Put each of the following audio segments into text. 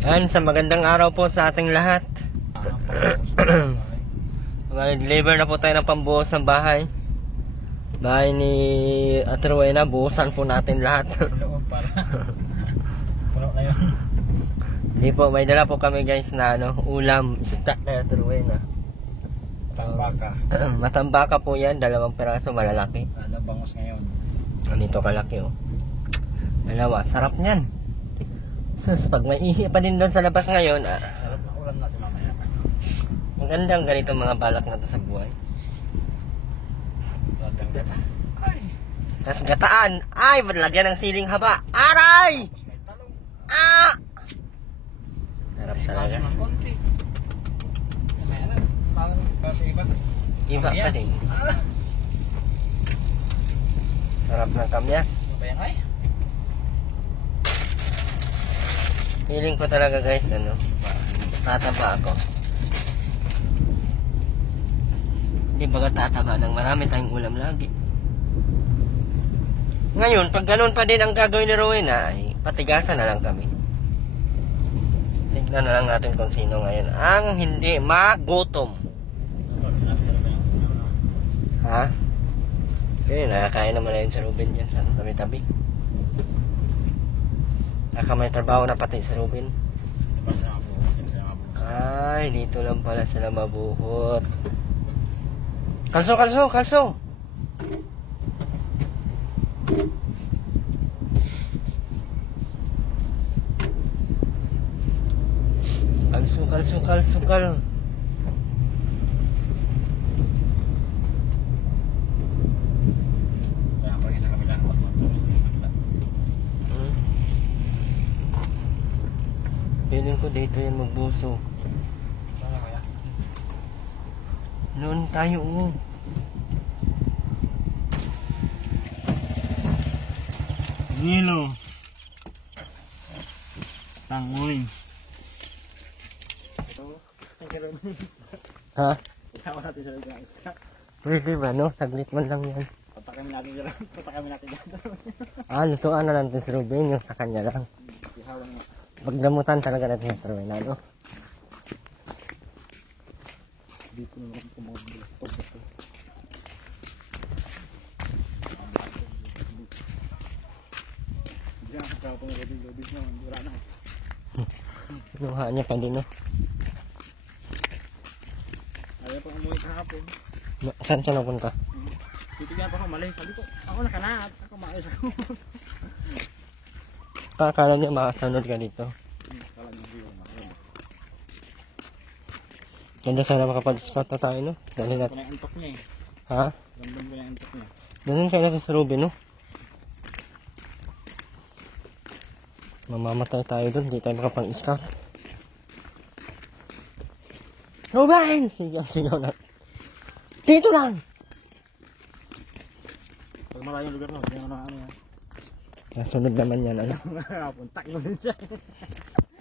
Yan, sa magandang araw po sa ating lahat. Mag-deliver na po tayo ng pambuhos ng bahay. Bahay ni Ate Rowena, buhusan po natin lahat. Hindi po, may dala po kami guys na ulam, isda na Ate Rowena. Matambaka. Matambaka po yan, 2 piraso malalaki. Ano bangos ngayon? Ganito kalaki oh. Dalawa, sarap niyan. Sus, pag may ihi pa din doon sa labas ngayon, Sarap na ulam natin mamaya. magandang ganito mga balak natin sa buhay. Ladang gata. Ay! Tapos gataan, ay, lagyan ng siling haba. Aray! Tapos may talong. Ah! Sarap Kasi talaga. ng konti. Mamaya na. Parang iba. Iba pa Kamyas. din. Sarap ng kamyas. Ano ba yan ay? Feeling ko talaga guys, tataba ako. Hindi baga tataba ng marami tayong ulam lagi. Ngayon, pag ganun pa din ang gagawin ni Rowena, ay patigasan na lang kami. Tignan na lang natin kung sino ngayon ang hindi magutom. Ha? Okay, nakakain naman na yun sa Ruben dyan sa tabi-tabi. Saka may trabaho na pati si Ruben. Ay, dito lang pala sila mabuhot. Kalso, kalso, kalso! Kalso, kalso, kalso, kal. Kaya pag sa kabila. Feeling ko dito yan magbuso. Sana kaya? Noon tayo, Nilo. Tanguling. Ha? Kaya natin sila guys. Pwede ba, no? Saglit man lang yan. Patakami natin dyan. Patakami natin dyan. Lutuan na lang si Ruben, yung sa kanya lang. Ihawan nga. Pagdamutan talaga natin sa Rowena, no? Dito naman kumabili. Diyan ang kapong lobis naman. Wala na. Kinuha niya pa din, no? Ayaw pa umuwi kahapon. Saan siya napunta? Titigyan pa ako malay. Sabi ko, ako nakanaat. Ako maayos ako. Akala niya makasunod ka dito. Kala niya hindi ko makasunod. Ganda sana makapag-scout na tayo, no? Dali Gandam ko natin. na yung antok niya eh. Ha? Gandam ko na yung antok niya. Dalhin kayo natin sa Ruben, no? Mamamatay tayo doon, hindi tayo makapang-scout. Ruben! Sigaw, sigaw na. Dito lang! Pag malayong lugar na, hindi na ano yan. Nasunod naman yan, ano? Puntak mo din siya.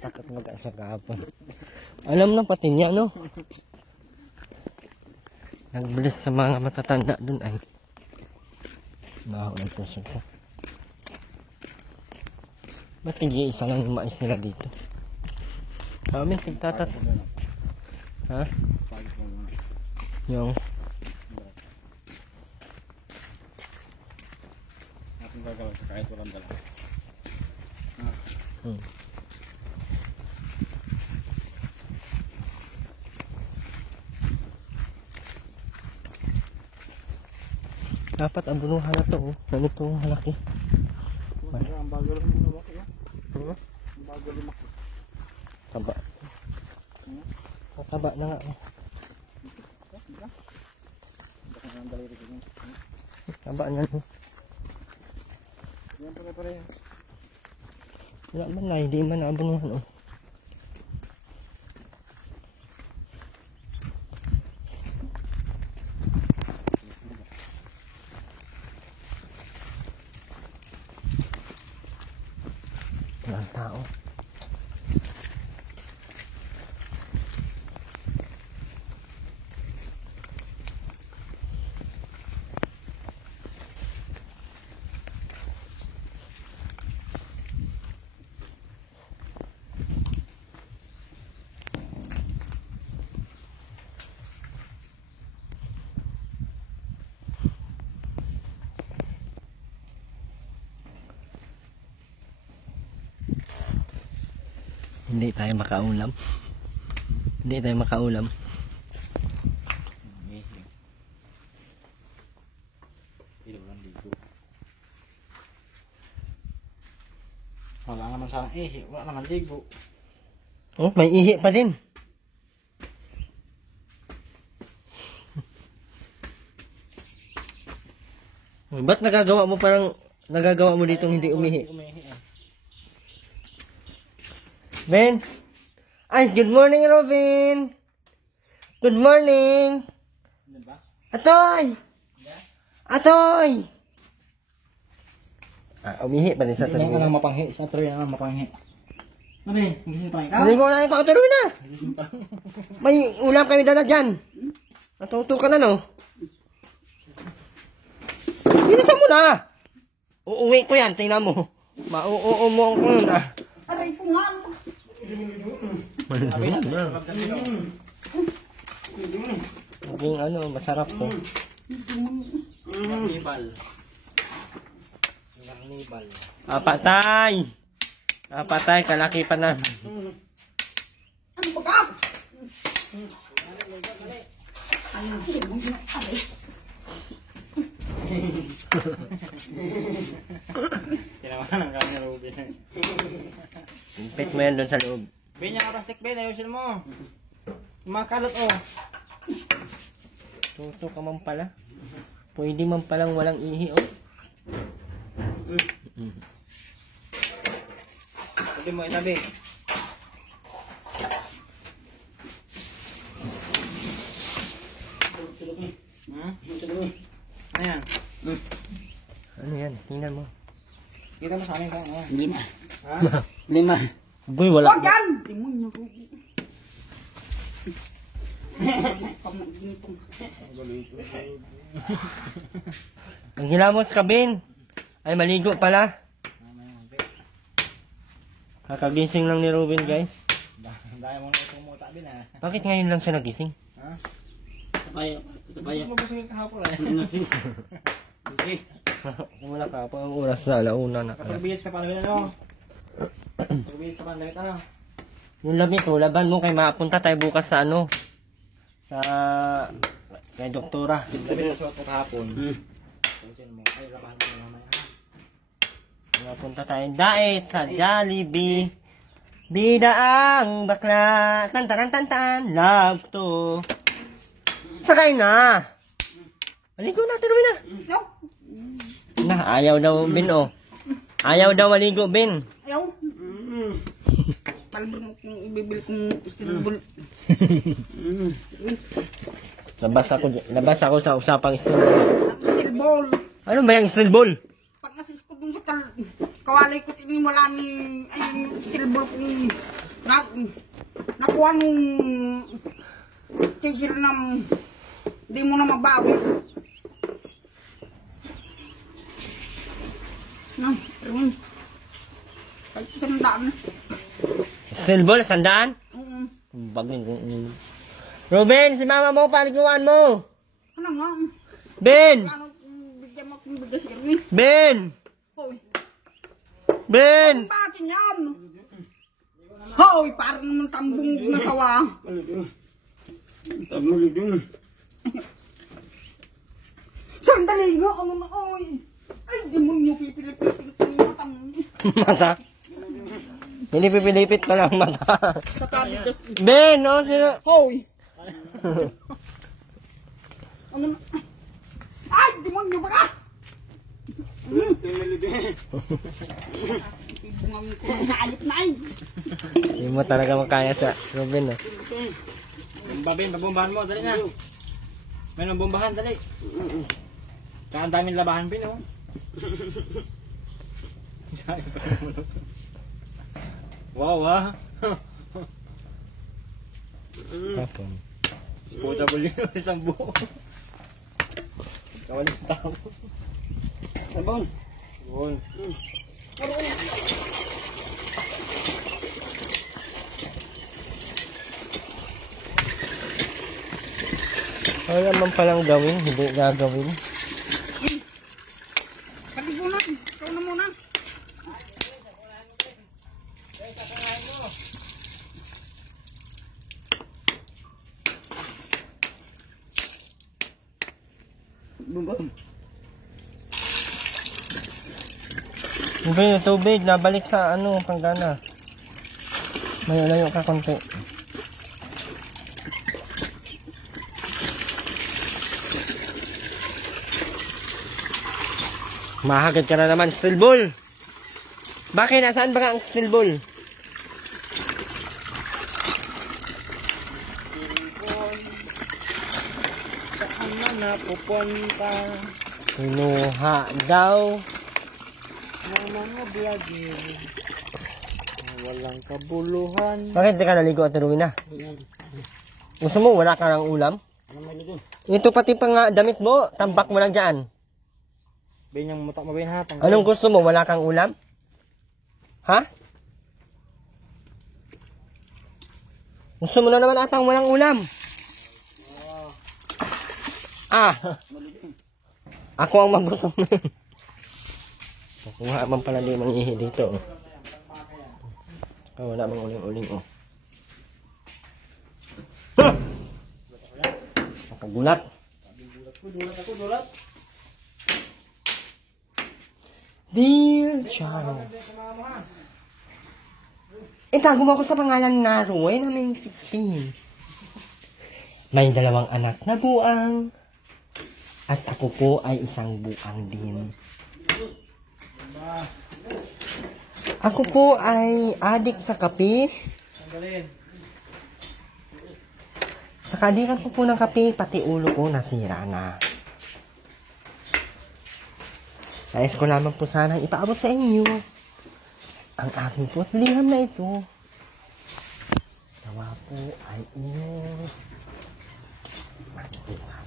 Takot mag siya kahapon. Alam na pati niya, no? Nagbilis sa mga matatanda dun ay mahaw ng puso ko. Ba't hindi isa lang yung mais nila dito? Kami tigtatat. Ha? Yung Natin gagawin kahit walang dala. dapat abunuhan na to, oh. Ganitong malaki. Ang bago lang yung lumaki. Ang bago lumaki. Taba. Taba na nga, oh. Baka ang daliri ko niya. Taba niyan, oh. Yan pare-pare. Wala man na, hindi man naabunuhan, oh. Walang tao. Hindi tayo makaulam. Hindi tayo makaulam. Wala naman sana wala naman ligo. Oh, may ihi pa din. Ba't nagagawa mo ditong hindi umihi? Ben? Ay, good morning, Robin! Good morning! Atoy! Atoy! Umihi pa din sa Hindi tuloy. na mapanghi. Sa tuloy na mapanghi. Mabe, gising pa ikaw? Maligo na yung tuloy na! May ulam kami dala dyan. Natuto ka na, no? Bilisan mo na! Uuwi ko yan, tingnan mo. Mauumuong ko yun, ah. Aray ko nga. Maging ano, masarap to. Apatay! Apatay, kalaki pa na. Ano ba ka? Tinawanan ang kanya Ruben. Impit mo yan doon sa loob. Ben, yung plastic Ben, ayusin mo. Makalot oh. Tuto ka man pala. Pwede man palang walang ihi, oh. Pwede mo itabi. Ayan. Ano yan? Tingnan mo. Kita mo sa amin kung ano. 5. Ha? 5. Boy, wala. Huwag yan! Timon niyo ko. Ang hilamos ka, Ben. Ay, maligo pala. Kakagising lang ni Ruben, guys. Dahil mo na itong Ben ha. Bakit ngayon lang siya nagising? Ha? Tabayo. Gusto mo busugin kahapon eh. Sige. Wala ka pa ang oras na alauna na. Pagbihis ka pa na ano? Pagbihis ka pa na ano? Yung labi ko, laban mo kay mapunta tayo bukas sa ano? Sa... kay doktora. Sabi na suot mo kahapon. Suotin mo. Ay, labahan mo naman ha. Mapunta tayo diet sa Jollibee. Bida ang bakla. Tan-tan-tan-tan. Love to. Sakay na. Maligo na, tuloy na. No. Na, ayaw daw, Ben, oh. Ayaw daw maligo, Ben. Ayaw. Palibro mo kung ibibili kong istinurbol. Labas ako sa usapang steel. Steel ball. Ano ba yung steel ball? Pag nasis ko dun sa kawalay ko tinimula ni ay steel ball kung nakuha nung chaser na di mo na mabawi. No, ayun. Ay, sandaan. Steel ball, sandaan? Bagin kung... Ruben, si mama mo, paliguan mo! Ano nga? Ben! Ano bigyan mo akong bigas Erwin? Ben! Hoy. Ben! Bakit yan? Hoy, parang naman tambong na sawa. Sandali nga, ano na, oy. Ay, di mo nyo pipilip-pipilip ko yung matang. Mata? Pinipipilipit pa lang mata. Sa kabigas. Ben, no? Sino? Hoy. Ano na? Ay, di mo nyo baka. Ibungang ko sa alip na ay. Hindi mo talaga makaya sa Ruben, no? Babin, babombahan mo, dali na. May nabombahan, dali. Tsaka ang daming labahan, Bin, oh. Wow, ah. Kapon. SPW, isang buo. Kawalis tao. Sabon. Sabon. Ano naman palang gawin, hindi gagawin. Paligo na. Ikaw na muna. Tubig, nabalik sa ano, panggana. Layo ka konti. Mahagad ka na naman, steel ball. Bakit? Nasaan ba ang steel ball? Saan man napupunta Kinuha daw. ng mga vlogger na walang kabuluhan. Bakit di ka naligo at Rowena? Gusto mo wala ka ng ulam? Ano may ligo? Ito pati pa nga damit mo, tambak mo lang dyan. Binyang mutak mo ha? Anong gusto mo? Wala kang ulam? Ha? Gusto mo na naman atang walang ulam? Ah! Ako ang mabusog na yun. Kuha man pala di mangihi dito. Oh, wala mang uling-uling oh. Huh! Nakagulat. Dulat. Dear Charo. Itago mo ako sa pangalan na Roy na may 16. May 2 anak na buang. At ako po ay isang buang din. Ako po ay adik sa kape. Sa kadikan ko po ng kape, pati ulo ko nasira na. Nais ko lamang po sanang ipaabot sa inyo ang aking putliham na ito. Nawa po ay inyong matutuhan.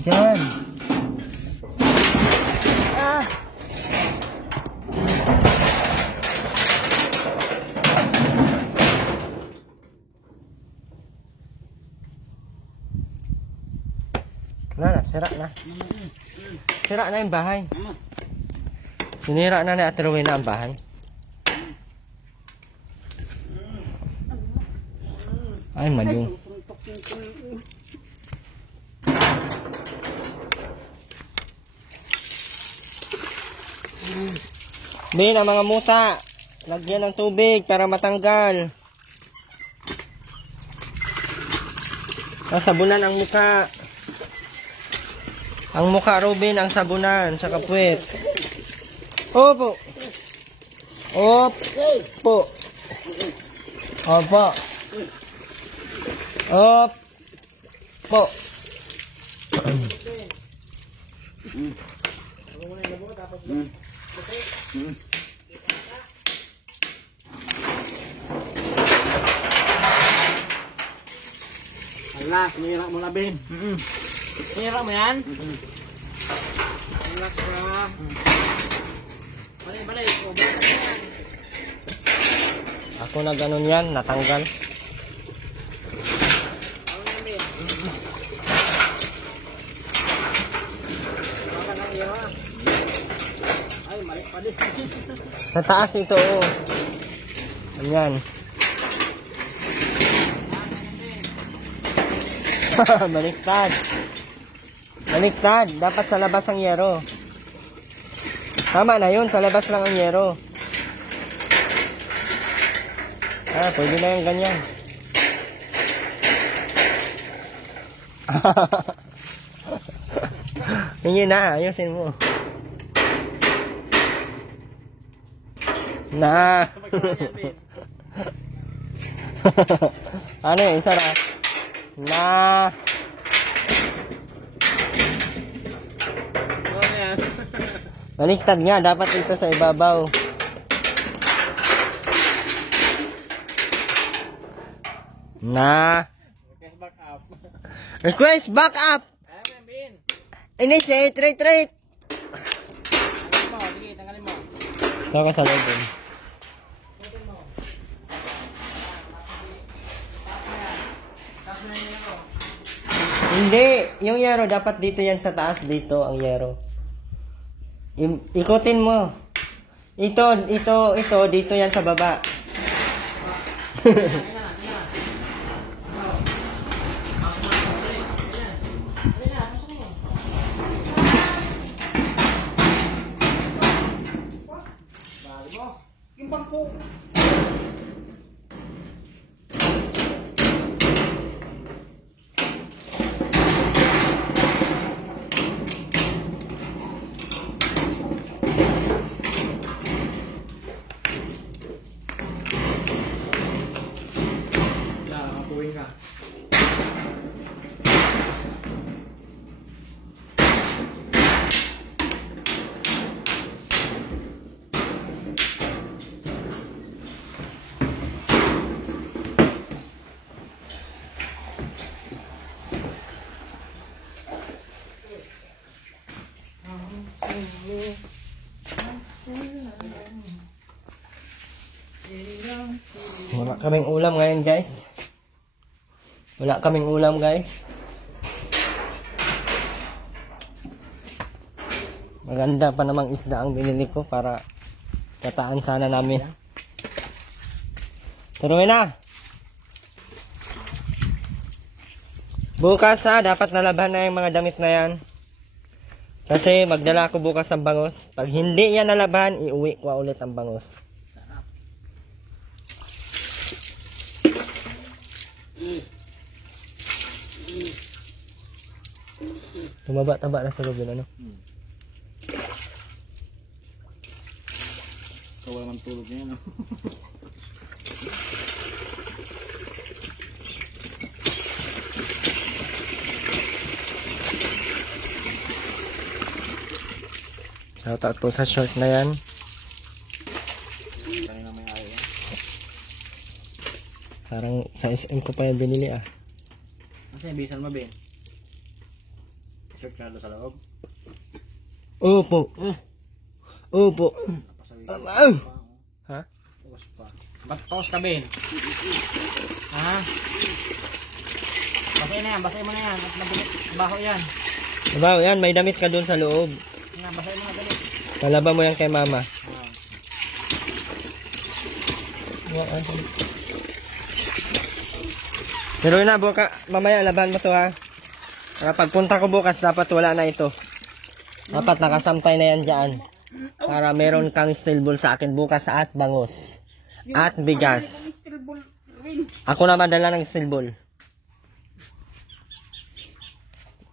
Diyan. Ah. Sira na. Sira na yung bahay. Sinira na ni Ate Rowena ang bahay. Ay, mali. Bin, ang mga musa, lagyan ng tubig para matanggal. Sabunan ang muka. Ang muka, Robin, ang sabunan sa kapwet. Opo. Opo. Opo. Opo. Ala, sinira mo na, Ben. Sinira mo yan? Relax ba? Balik. Ako na ganun yan, natanggal. Ano yan, Ben? Baka nang iyo, ha? Ay, mali pa din. Sa taas ito, oh. Ayan. Baliktad. Baliktad. Dapat sa labas ang yero. Tama na yun. Sa labas lang ang yero. Pwede na yung ganyan. Hindi na. Ayusin mo. Na. Ano yun? Isa na. Na. Ano yan? Baliktad nga. Dapat ito sa ibabaw. Na. Request back up. Request back up. Ayaw mo yan, Ben. Initiate retreat. Tanggalin mo. Sige, tanggalin mo. Ito ka sa loob din. Hindi, yung yero dapat dito yan sa taas, dito ang yero. Ikutin mo. Ito, dito yan sa baba. Yung bangko. Nakakuhin ka. Wala kaming ulam ngayon, guys. Wala kaming ulam, guys. Maganda pa namang isda ang binili ko para kataan sana namin. Turuin na. Bukas dapat nalaban na yung mga damit na yan. Kasi magdala ako bukas ng bangos. Pag hindi yan nalaban, iuwi ko ulit ang bangos. Tumaba-taba na sa loob yun, ano? Kawal man tulog niya, no? Shoutout po sa short na yan. Kanina may ayaw yan. Parang sa SM ko pa yan binili ah. Kasi bisan mo, Ben. Shirt ka na sa loob. Opo. Opo. Napasawi ka. Ha? Tapos pa. Ba't paus ka, Ben? Ha? Basahin na yan, basahin mo na yan. At mabilit, baho yan. Diba, yan, may damit ka dun sa loob. Yan, basahin mo na dali. Palaba mo yan kay mama. Pero na, buka, mamaya laban mo to ha. Para pagpunta ko bukas, dapat wala na ito. Dapat nakasamtay na yan dyan. Para meron kang steel ball sa akin bukas at bangos. At bigas. Steel ball ring. Ako na madala ng steel ball.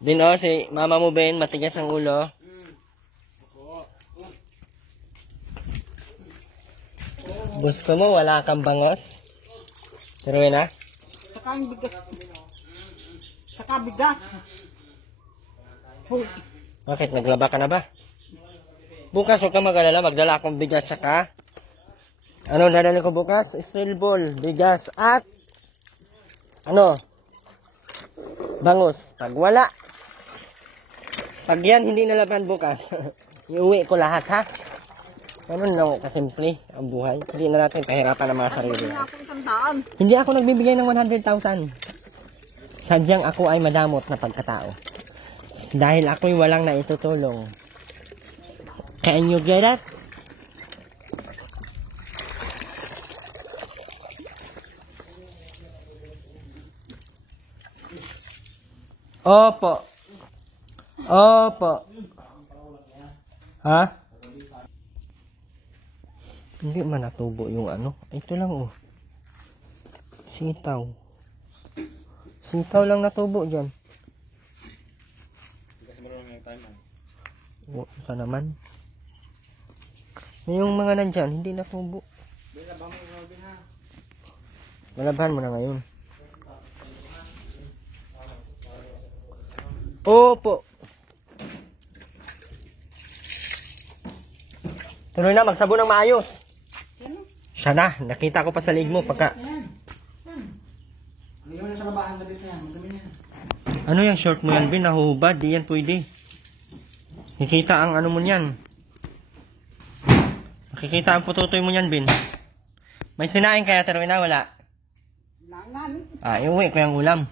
Din si mama mo Ben, matigas ang ulo. Gusto mo, wala kang bangos? Pero na? Saka yung bigas. Saka bigas. Hoy. Bakit? Naglaba ka na ba? Bukas, huwag ka mag-alala. Magdala akong bigas saka. Ano nadali ko bukas? Steel ball, bigas, at bangos. Pag wala. Pag yan hindi nalaban bukas, iuwi ko lahat ha. Ganun lang kasimple ang buhay. Hindi na natin pahirapan ang mga sarili. Hindi ako 100. Hindi ako nagbibigay ng 100,000. Sadyang ako ay madamot na pagkatao. Dahil ako'y walang naitutulong. Can you get that? Opo. Opo. Ha? Hindi man natubo yung Ito lang oh. Sitaw. Sitaw lang natubo dyan. Kasi marunong yung time, Ika naman. Yung mga nandyan, hindi natubo. Malabhan mo na ngayon. Opo. Tuloy na, magsabon ng maayos. Siya na, nakita ko pa sa lig mo pagka... Hindi mo na sa kabahan na dito yan. Magdami na yan. Ano yung short mo yan, Bin? Nahubad, di yan pwede. Nakikita ang mo yan. Nakikita ang pututoy mo yan, Bin. May sinain kaya, Terwina, wala? Langan. Iuwi ko yung ulam.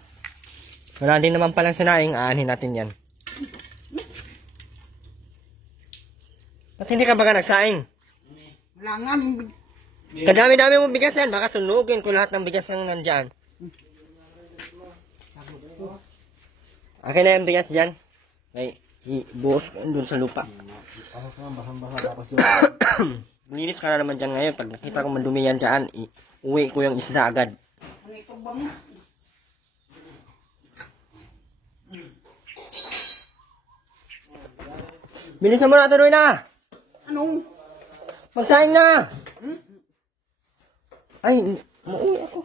Wala din naman palang sinaing, aanhin natin yan. Ba't hindi ka baga nagsaing? Wala nga. Kadami-dami mong bigas yan, baka sunugin ko lahat ng bigas na nandyan. Akin na yung bigas dyan. Ay, ibuhos ko dun sa lupa. Linis ka na naman dyan ngayon. Pag nakita ko mandumi yan dyan, uwi ko yung isda agad. Ano ito bangus? Bilisan mo na, tuloy na! Ano? Magsaing na! Ay, mauwi ako.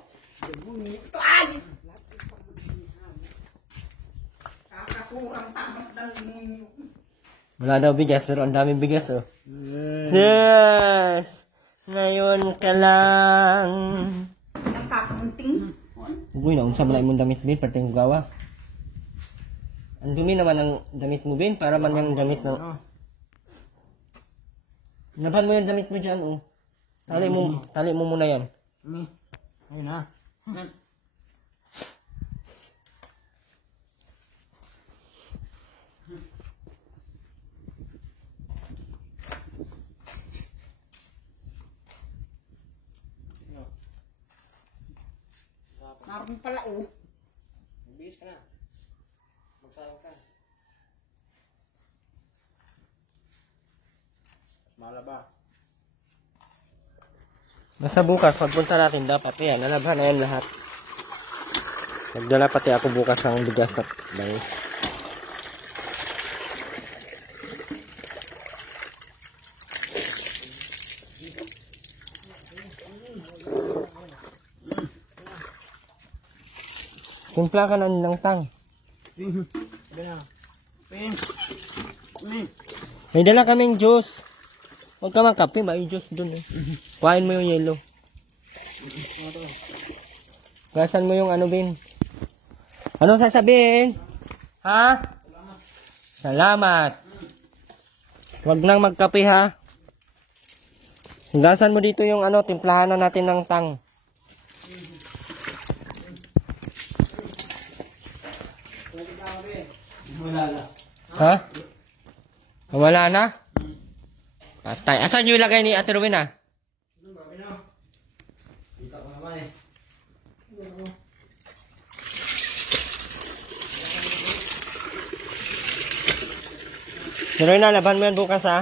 Ito ay! Kakakurang tamas ng... Wala daw bigas, pero ang daming bigas, oh. Yes! Ngayon ka lang. Ang kakamunting. Uy, naunsa mo na imong damit, Bin, perting gawa. Ang dumi naman ang damit mo, Bin, para man yung damit ng... Laban mo yung damit mo dyan, oh. Tali mo muna yan. Ayun na. Naroon pala, oh. Bilis ka na. Magsawa ka. Malaba. Basta bukas, pagpunta natin dapat yan. Nalabhan na yan lahat. Nagdala pati ako bukas ng bigas at bangus. Timpla ka na ng tang. Sabi na. Pin. May dala kaming juice. Huwag ka magkape, may juice dun eh. Kuhain mo yung yellow. Gasan mo yung ano, Bin. Ano sasabihin? Ha? Salamat. Huwag nang magkape, ha? Gasan mo dito yung ano, timplahan na natin ng tang. Ha? Wala na? Patay. Asan yung ilagay ni Ate Rowena? Kita ko naman eh. Si Rowena, laban mo yan bukas, ha?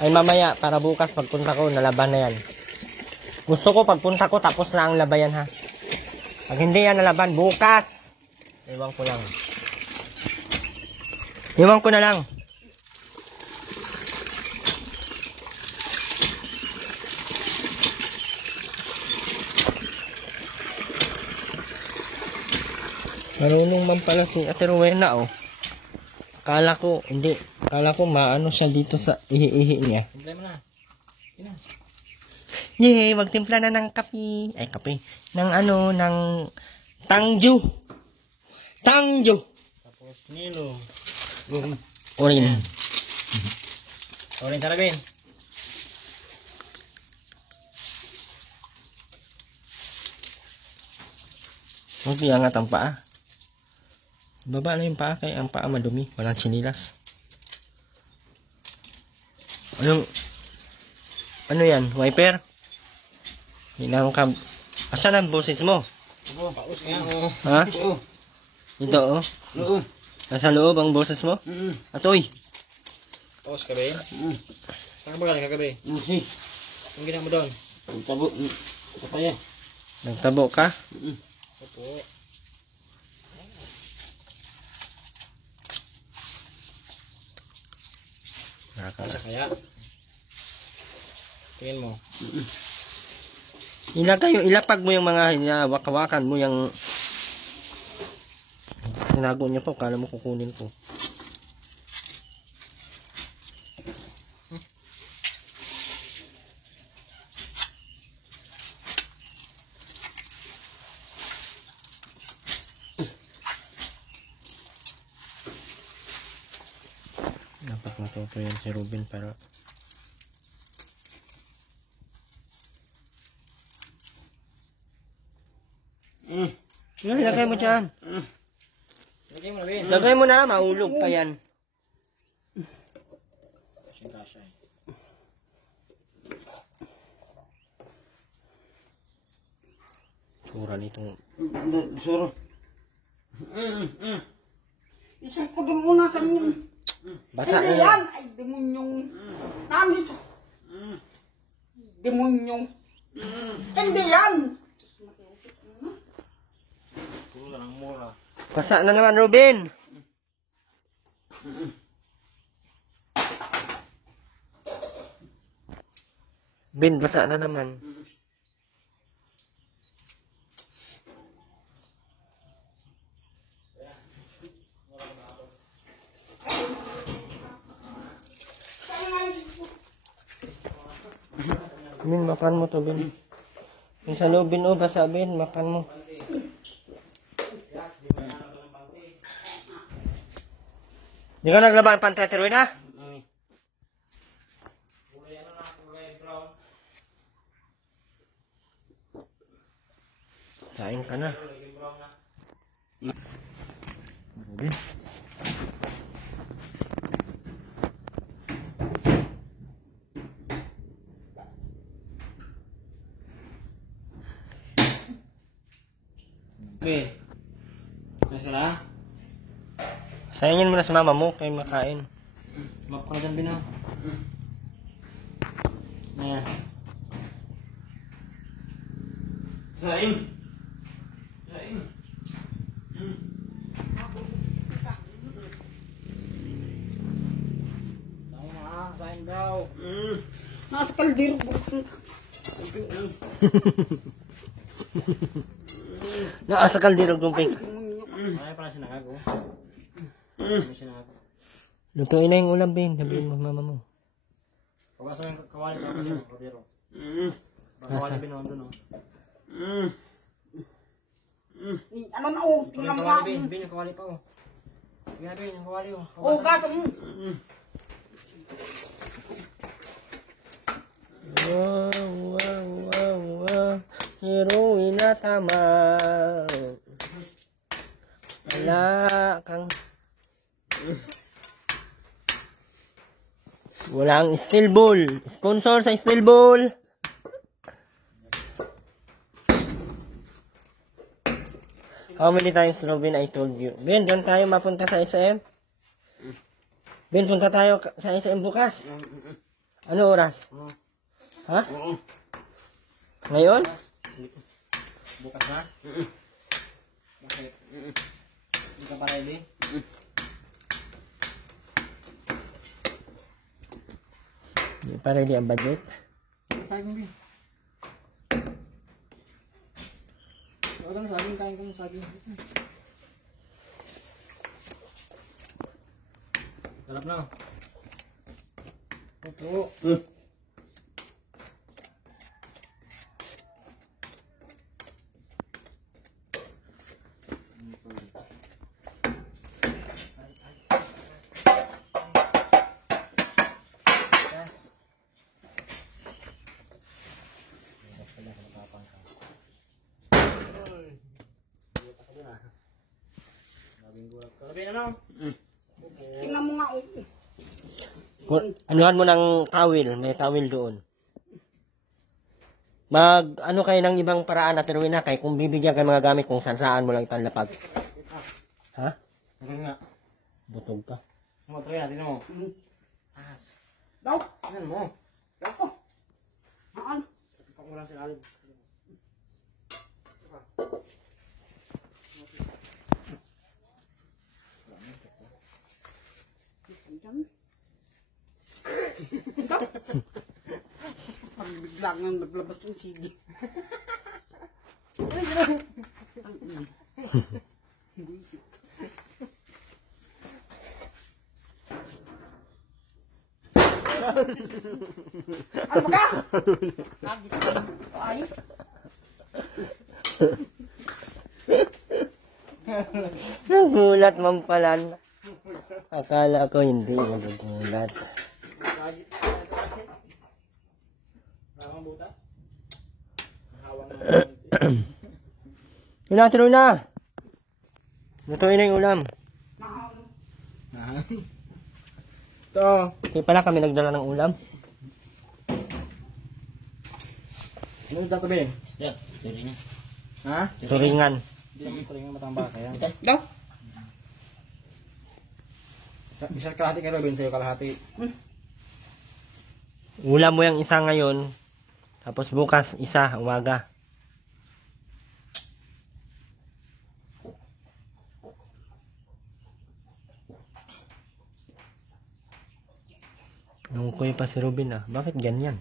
Ay mamaya, para bukas pagpunta ko, nalaban na yan. Gusto ko pagpunta ko, tapos na ang labayan, ha? Pag hindi yan nalaban, bukas! Iwan ko lang. Iwan ko na lang. Marunong man pala si Ate Rowena, oh. Akala ko, hindi. Akala ko maano siya dito sa ihi-ihi niya. Simple mo na. Yun na. Yay, magtimpla na ng kape. Ay, kape. Ng ano, ng tangju. Tangju. Tapos nilo. Orin. Orin tarabin. Huwag iangat ang paa. Baba na yung paa kaya ang paa madumi. Walang sinilas. Ano yan? Wiper? Hindi na akong asan ang boses mo? Oo, paus nga. Oo. Ha? Oo. Ito, oh. Oo. Nasa loob ang boses mo? Atoy. Paus ka ba eh? Saan ka ba galing kagabi? Ang ginawa mo doon? Tabo. Papaya. Nagtabo ka? Opo. Asa kaya? Tingin mo. Ilapag mo yung mga hinawak-hawakan mo yung tinago niya po, kala mo kukunin ko. Dapat matuto yan si Ruben para ilagay mo dyan. Lagay mo na, Ben. Lagay mo na, mahulog pa yan. Kasya eh. Sura nitong... Suro. Isang ko din muna sa inyo. Basa Hindi na yan. Ay, demonyong. Nandito. Demonyong. Hindi yan. Puro lang ang mura. Basa na naman, Robin. Ben, basa na naman. Ben, makan mo to, Ben. Yung sa loob, Ben, oh, basa, Ben, makan mo. Hindi ka naglaban panteteroid, ha? Kain ka na. Robin. Okay. Nasa na? Sayangin mo na sa mama mo kay makain. Map ka na dyan, Ben, ha? Ayan. Saing. Saing. Saing na, saing daw. Nasa kaldero. Naasa kaldero gumping. Ay, pala sinakago. Ano sinakago? Lutuin na yung ulam, Ben. Sabihin mo mama mo. Pagkasa yung kawali ka kasi yung kabiro. Kawali bin naman dun, oh. Ano na, oh. Yung Tingnan mo kawali, nga. bin yung kawali pa, oh. Tingnan, bin yung kawali, oh. Oh, gaso mo. Wow, wow, wow, wow. Si Rui na tama. Wala kang... Walang steel ball. Sponsor sa steel ball. How many times, Robin, I told you? Ben, doon tayo mapunta sa SM? Ben, punta tayo sa SM bukas. Ano oras? Ha? Ngayon? Bukas na? Bakit? Hindi ka pa ready? Hindi pa ready ang budget. Saging, bin. Huwag kang saging, kain kang saging. Sarap na. Ito. Tingnan mo nga, oh. Anuhan mo ng towel. May towel doon. Ano kayo ng ibang paraan at Rowena kay kung bibigyan kayo mga gamit kung saan mo lang itanlapag. Ha? Ano nga? Butog ka. Mo, try natin mo. As. Daw. Ano mo? Ako. Haan. Pag mo lang si Alib. Pag bigla nga naglabas ng CD. Ano ba ka? Ay. Nagulat man pala. Akala ko hindi magugulat. Nakakang butas? Hawa na. Yun na, Rowena. Lutuin na yung ulam. Ito. Kaya pala kami nagdala ng ulam. Ano ito tabi? Isda. Dali na. Ha? Turingan. Hindi naman ito yung matang baka yan. Daw. Isa kalahati kay Robin, sa'yo kalahati. Ulam mo yung isa ngayon. Tapos bukas isa, umaga. Nungkoy pa si Robin ah. Bakit ganyan?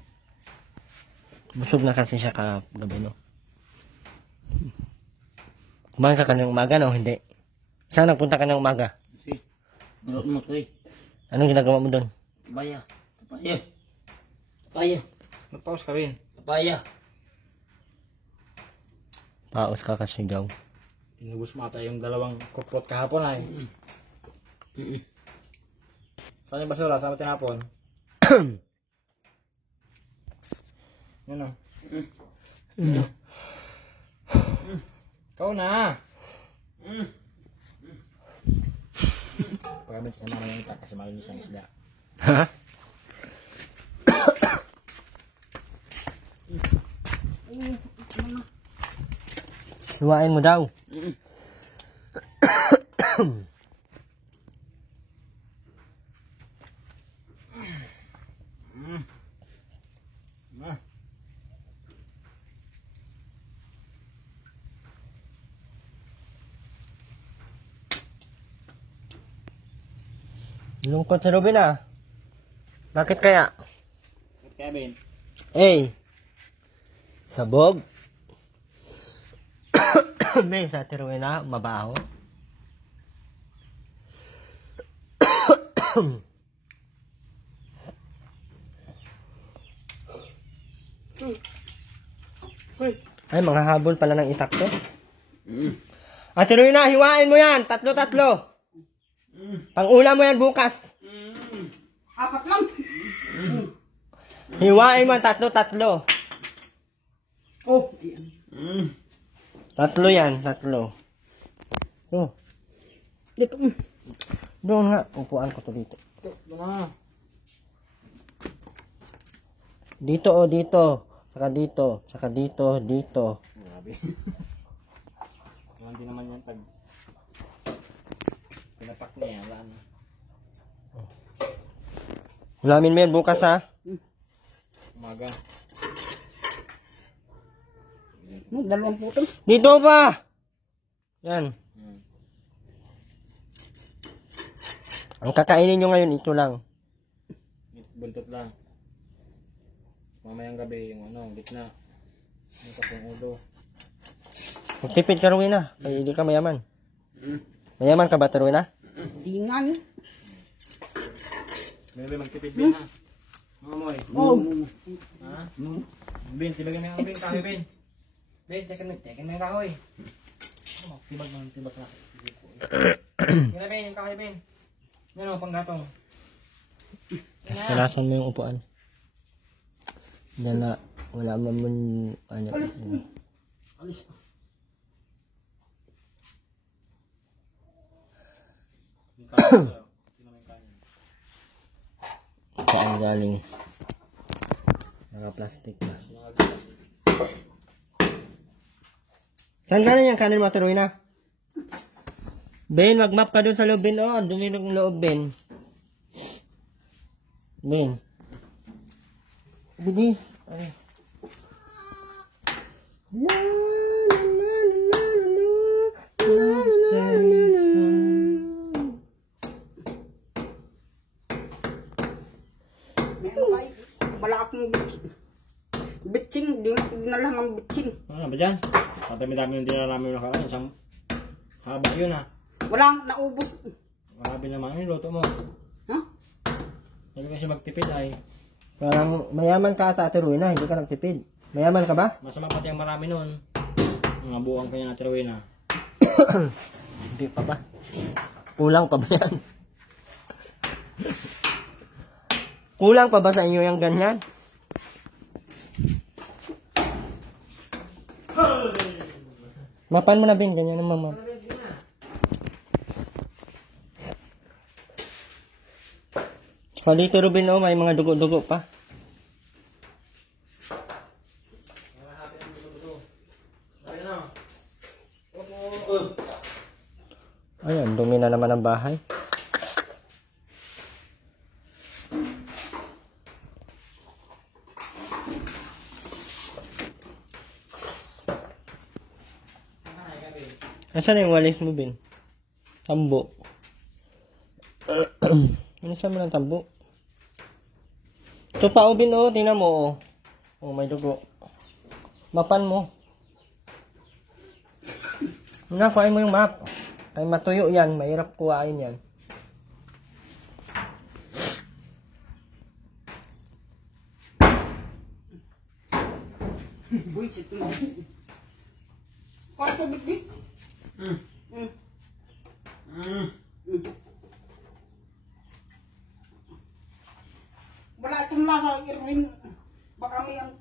Busog na kasi siya kagabi no. Kumain ka kanina umaga no? Hindi. Saan nagpunta ka ng umaga? Si. Nalot mo to eh. Anong ginagawa mo doon? Papaya. Papaya. Papaya. Nagpaus ka rin. Papaya. Paos ka kasi gaw. Inubos mo ata yung dalawang kupot kahapon ay. Saan yung basura? Saan mo tinapon? Yun o. Ikaw na. Pagkamin siya naman yung itak kasi malinis ang isda. Ha? Luwain mo daw. Lungkot si Robin ah. Bakit kaya? Kevin. A. Sabog. May sa Tirwina, mabaho. Ay, mga habol pala ng itak to. At Tirwina, hiwain mo yan. Tatlo-tatlo. Pang-ulam mo yan bukas. 4 lang. Hiwain mo tatlo-tatlo. Oh, ayan. Tatlo yan, tatlo. Oh, Dito. doon nga. Upuan ko to dito. Dito o dito. Saka dito. Saka dito. Dito. Grabe. Hindi naman yan pag pinapak niya. Wala na. Ulamin mo yan bukas ha. Umaga. Dalawang putol. Dito pa. Yan. Ang kakainin nyo ngayon, ito lang. Buntot lang. Mamayang gabi yung gitna. Yung kapong ulo. Magtipid ka, Rowena. Kaya hindi ka mayaman. Mayaman ka ba, Rowena? Di nga ni. Bebe, magtipid bin ha. Mga moy. Oh. Ha? Bin, tibagin mo yung bin. Kahoy, bin. Bin, tekan mo yung kahoy. Tibag mo, tibag na. Kaya bin, yung kahoy, bin. Yan o, panggatong. Kalasan mo yung upuan. Yan na, wala mo mo, ano. Alis. Yung kahoy daw. Sino mo yung kahoy? Saan galing? Naka-plastic na. Saan galing yung kanin mo, Rowena? Ben, mag-map ka doon sa loob, Ben. Oh, doon yung loob, Ben. Ben. Bidi. Ay. La, la, la, la, la, la, la, la, la. Meron ba? Wala akong bitching. Di na lang ang bitching. Ano ba dyan? Dami-dami yung dinala namin nakaraan. Isang haba yun ha. Walang naubos. Marami naman yung luto mo. Ha? Sabi kasi magtipid ay Parang mayaman ka ata, Ate Rowena, hindi ka nagtipid. Mayaman ka ba? masama pati ang marami nun. Mga buwang kanya na Rowena. Hindi pa ba? Kulang pa ba yan? Kulang pa ba sa inyo yung ganyan? Mapan mo na, Ben. Ganyan naman, ma'am. Dito Ruben, oh, may mga dugo-dugo pa. Ayan, dumi na naman ang bahay. Nasaan na yung walis mo, Ben? Tambo. Ano saan mo ng tambo? Ito pa, oh, Ben, oh. Tingnan mo, oh. Oh, may dugo. Mapan mo. Kuhain mo yung map. Ay, matuyo yan. Mahirap kuhain yan. Buisit mo. Kaya po, bit. Wala itong lasa, Irwin. Baka may ang...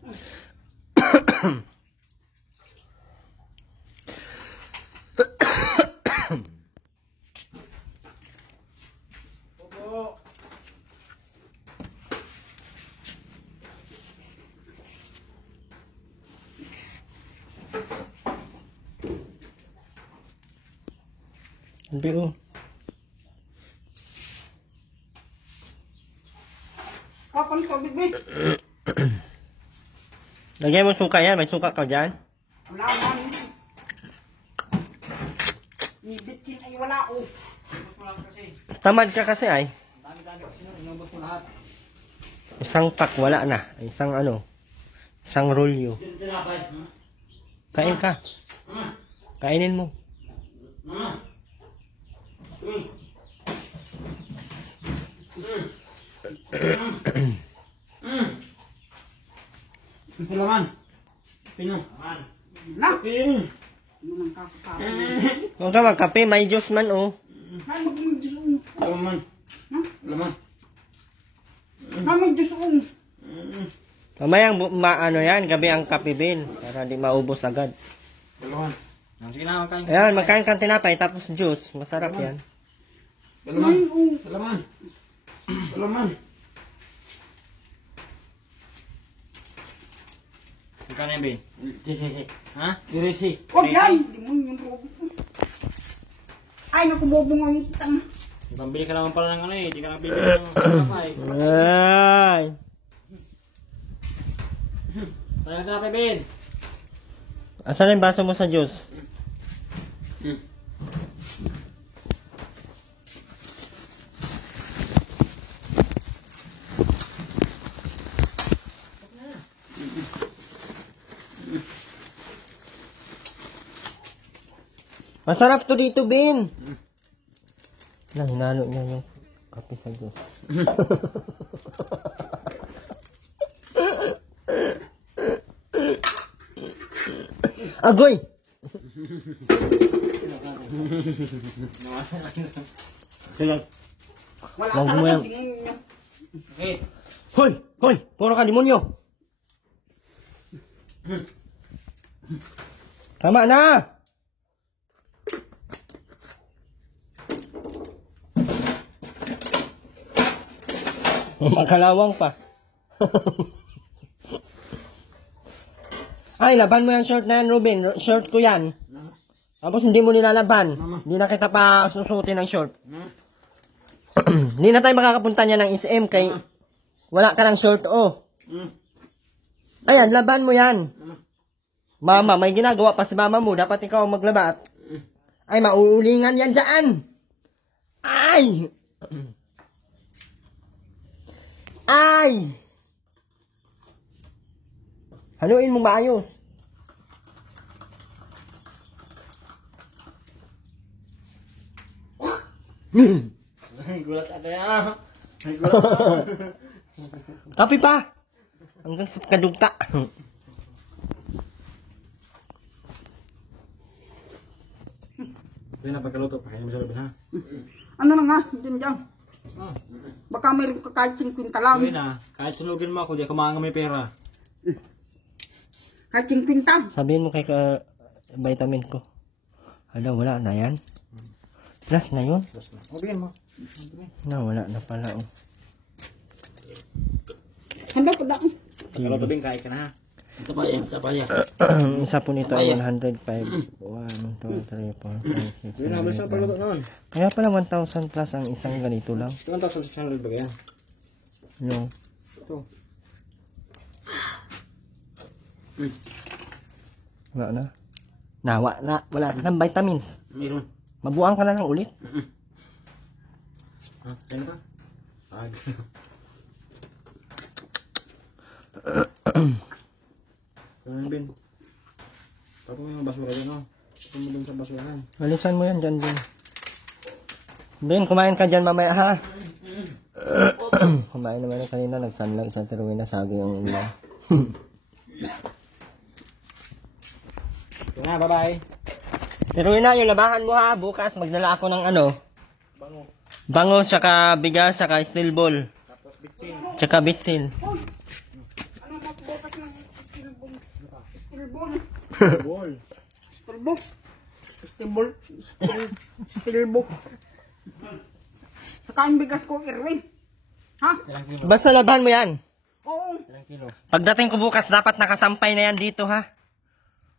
Ang biro. Kapang to, bit. Lagyan mo suka yan. May suka ka dyan. Wala man. Ni bitin ay wala, oh. Tamad ka kasi ay. Dami-dami kasi nun, inubos mo lahat. Isang pack, wala na. Isang ano. Isang rolyo. Kain ka. Kainin mo. Ito laman. Pino. Na! Pino. Ano nang kakakaroon? Huwag ka magkape. May juice man, oh. Ay, mag-Diyos, Laman. Laman. Ay, mag-Diyos, Mamayang ano yan. Gabi ang kape, Ben. Para di maubos agad. Laman. Sige na, magkain ka. Ayan, magkain kang tinapay. Tapos juice. Masarap yan. Laman. Laman. Laman. Magkano yan, Ben? Sisi. Ha? Irisi. Huwag yan! Hindi mo yung robot. Ay, nakubobong ang utang. Pambili ka naman pala ng ano eh. Hindi ka nabili ng tinapay. Ay. Kaya ng tinapay, Ben. Asan na yung baso mo sa juice? Masarap to dito, Ben. Lang, hinalo niya yung kape sa juice. Agoy! Sige. Wala Wag mo talaga. yan. Tingin niyo. Okay. Hoy! Hoy! Puro ka demonyo! Tama na! Makalawang pa. Ay, laban mo yung short na yan, Ruben. Short ko yan. Tapos hindi mo nilalaban. Hindi na kita pa susutin ng short. Hindi na tayo makakapunta niya ng SM kay wala ka ng short, oh. Ayan, laban mo yan. Mama, may ginagawa pa si mama mo. Dapat ikaw ang maglaba. Ay, mauulingan yan dyan. Ay! Ay! Haluin mo maayos. Gulat ata yan. Kapi pa. Hanggang sa kadugta. Ben, napagkaluto. Pakainin mo siya, Ben, ha? Ano na nga, dyan. Baka mayroon ka kahit 50 lang. Ben, ha? Kahit sunugin mo ako, di ako maangamay pera. Kahit 50. Sabihin mo kay ka vitamin ko. Hala, wala na yan. Plus na yun. O, bigyan mo. Na, wala na pala. Oh. Handa po da. Kalau tubing kahit ka na ha. Ito pa yan, ito pa yan. Isa po nito ay 105. 1, 2, 3, 4, 5, 6, Yun na, bilis na pagluto noon. Kaya pala 1,000 plus ang isang ganito lang. 1,600 ba yan? No. Ito. Wala na. Nawa na. Wala na ng vitamins. Meron. Mabuang ka na lang ulit. Ha? Sino ka? Kaya Ben. Tapos mo yung basura dyan, no? Tapos mo dun sa basurahan. Alisan mo yan dyan din. Ben, kumain ka dyan mamaya ha. Kumain naman na kanina. Nagsanlag sa teruin na sabi yung ulam. Ito na, bye-bye. Teruin na yung labahan mo ha. Bukas magdala ako ng ano. Bango. Bangos, saka bigas, saka steel ball. Tapos bitsin. Tsaka bitsil. Ano magbukas ng steel ball? Steel ball. Ball. Steel book. Steel ball. Steel book. Saka ang bigas ko, Irwin. Ha? Ilang kilo? Basta labahan mo yan. Oo. Ilang kilo? Pagdating ko bukas, dapat nakasampay na yan dito ha.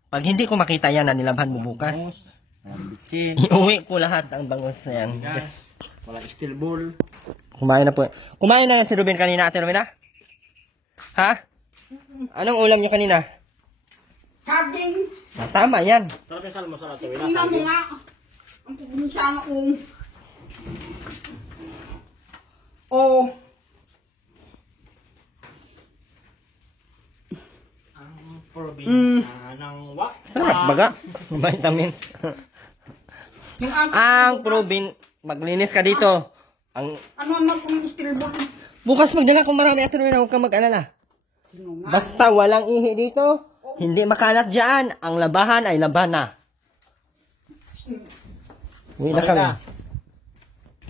Pag hindi ko makita yan, nilabhan mo bukas. Walang bitsin. Iuwi ko lahat ang bangos na yan. Gas. Walang steel ball. Kumain na po. Kumain na yan si Ruben kanina, Ate Rubina? Ha? Anong ulam niyo kanina? Saging. Ah, tama yan. Sarap yung salmo sa natin. Tingnan mo nga. Ang pagbinsya kong... Oh. Ang probinsya ng wak. Sarap baga. Vitamins. Yung Ang probin, maglinis ka dito. Ang Ano ang kung steel ball? bukas magdala kung marami, Ate Rubina, huwag kang mag-alala. Sino nga? Basta walang ihi dito, hindi makalat dyan. Ang labahan ay labana. Uwi na kami.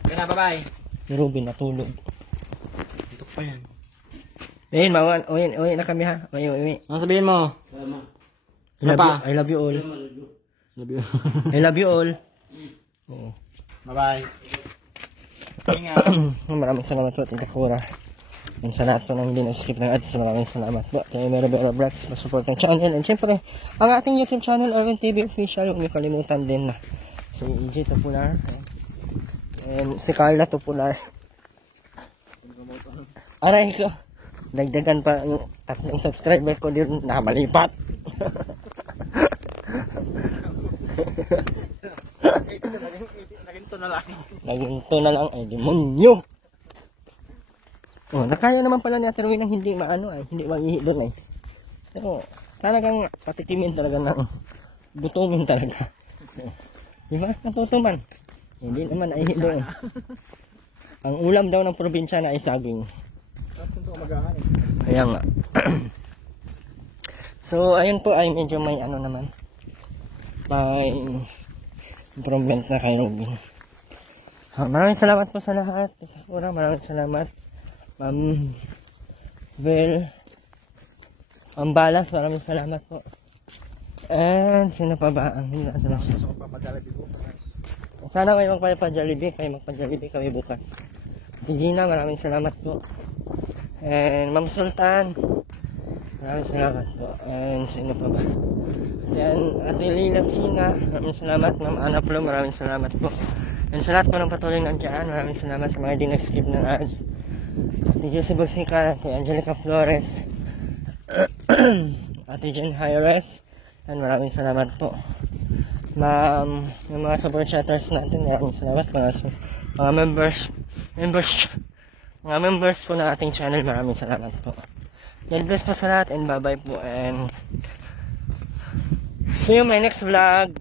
Kaya na, bye-bye. Si Ruben natulog. Ito pa yan. Ayun, mawan. Uwi na kami ha. Uwi. Ano sabihin mo? Salamat. I love you all. Love you. I love you all. Oo. Bye-bye. Ingat. Maraming salamat po, Tita Kura. And sa lahat po ng hindi na-skip ng ads, maraming salamat po. Kaya Merabera Vlogs, pa-support ng channel. And syempre, ang ating YouTube channel, Arvin TV Official, huwag niyo kalimutan din na si EJ Topular. And si Carla Topular. Aray ko. Dagdagan pa yung tatlong subscriber ko din na malipat. Naging to na lang. Naging to na lang ay demonyo. Oh, nakaya naman pala ni Ate Rowena ng hindi maano ay, hindi mag-ihi doon ay. Pero talagang patitimin talaga ng gutumin talaga. Di ba? Natutuman. Hindi naman ay ihi doon. Ang ulam daw ng probinsya na ay saging. Kaya nga. So, ayun po ay medyo may ano naman. May improvement na kay Robin. Maraming salamat po sa lahat. Maraming salamat. Ma'am Bel. Ma'am Balas, maraming salamat po. And sino pa ba ang hindi natin siya? Sana kayo magpa-Jollibee, kami bukas. Gina, maraming salamat po. And Ma'am Sultan, maraming salamat po. And sino pa ba? Yan, Ate Lila China, maraming salamat. Ma'am Ana Plo, maraming salamat po. And sa lahat po ng patuloy nandiyan, maraming salamat sa mga di nag-skip ng ads. Ate Josie Bagsica, Ate Angelica Flores, Ate Jen Hayres, and maraming salamat po. Ma'am, yung mga support chatters natin, maraming salamat. Mga members po ng ating channel, maraming salamat po. God bless po sa lahat and bye bye po and see you in my next vlog.